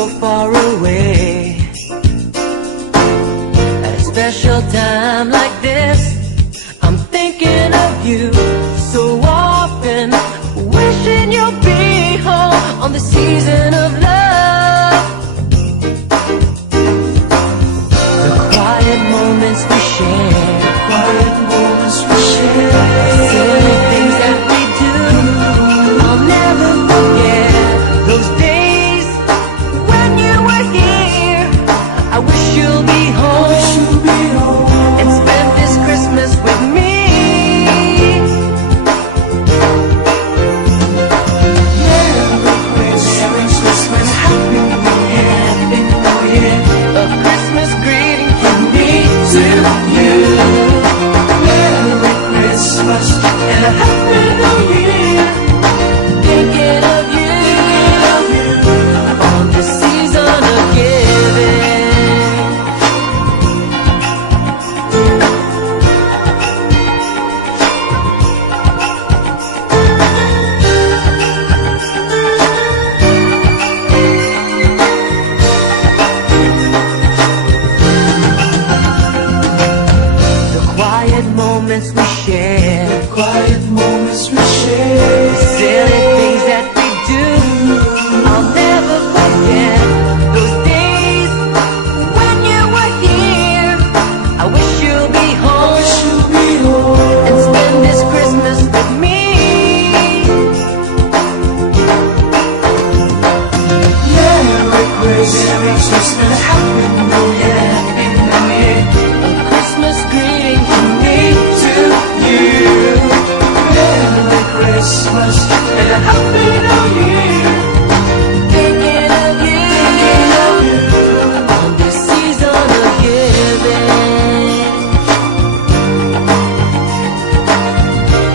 so far away. At a special time like this, I'm thinking of you so often, wishing you'll be home on the season of love. The quiet moments we share, Quiet moments we share, silly things that we do, I'll never forget those days when you were here. I wish you'll be home you'll be home. and spend this Christmas with me. Merry Christmas and Happy New Year, Happy New Year. A Christmas greeting from me to you. Merry Christmas and a Happy New Year. Thinking of you on the season of giving. The quiet moments we share, Quiet moments we share, silly things that we do, I'll never forget those days when you were here. I wish you'll be home you'll be home. and spend this Christmas with me. Merry Christmas and a Happy New Year, Happy New Year. A Christmas greeting from me to you. Merry Christmas and a Happy New Year. Thinking of you on this season of giving.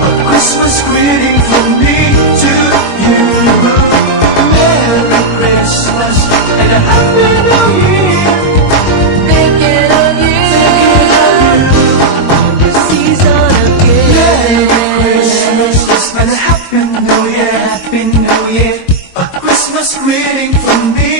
A Christmas greeting from me to you. Merry Christmas and a Happy New Year. Thinking of you on this season of Merry giving. Christmas and a Happy New Year, Happy New Year. A Christmas greeting from me